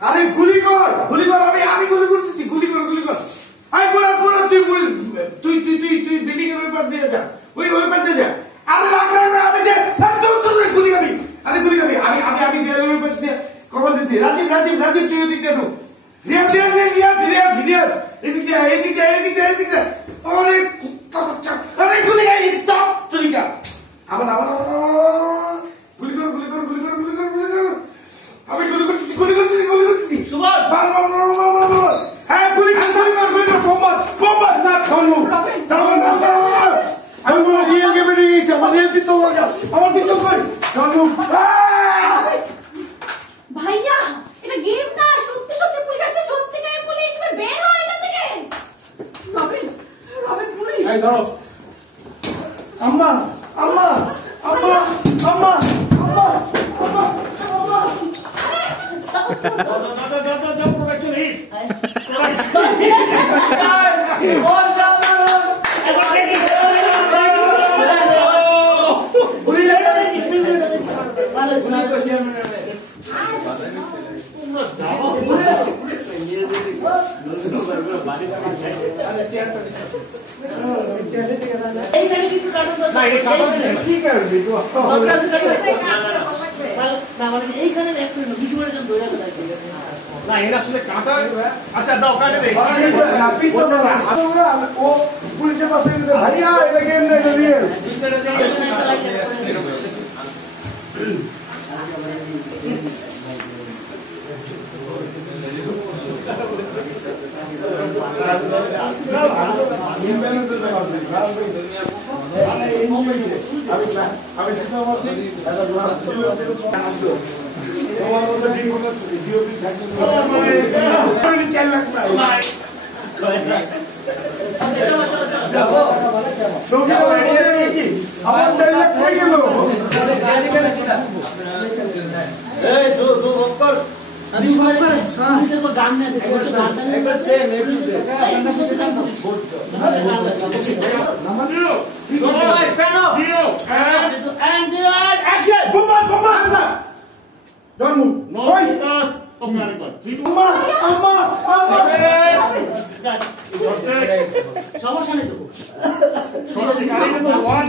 আরে গুলি কর আমি গুলি করতেছি গুলি কর আই পুরা তুই বিল্ডিং এর ওই পাশ দিয়ে যা ওই পাশ দিয়ে যা আরে রাখ আমি দে তুই গুলি খাবি আরে গুলি খাবি আমি দেয়ালের ওই পাশ দিয়ে কভার দিচ্ছি রাজীব তুই এদিক দিয়ে ঢুক রিয়াজ এদিক দিয়ে আরে কুত্তা বাচ্চা আরে গুলি খাই স্টপ তুইকা আবার গুলি কর আমি গুলি করতেছি সুবল হ্যাঁ গুলি কর বোমা না খাওয়ানো আমি বলি রিয়েল গেমে নিয়ে গেছি আমার রিয়েল পিস্তল লাগা আমার পিস্তল কই খাওয়ানো ভাইয়া এটা গেম না সত্যি পুলিশ আছে সত্যিকারের পুলিশ তুমি বের হও এটা থেকে রবিন পুলিশ এই ধরো আম্মা আচ্ছা দাও কাটে দে পুলিশের পাশে ভাইয়া এটা গেম না এটা রিয়েল তোমার মধ্যে ডিওপি থাকবে 4 লাখ না আমার 4 লাখ হয়ে গেল Don't move. No, because of America. সমস্যা নেই তো One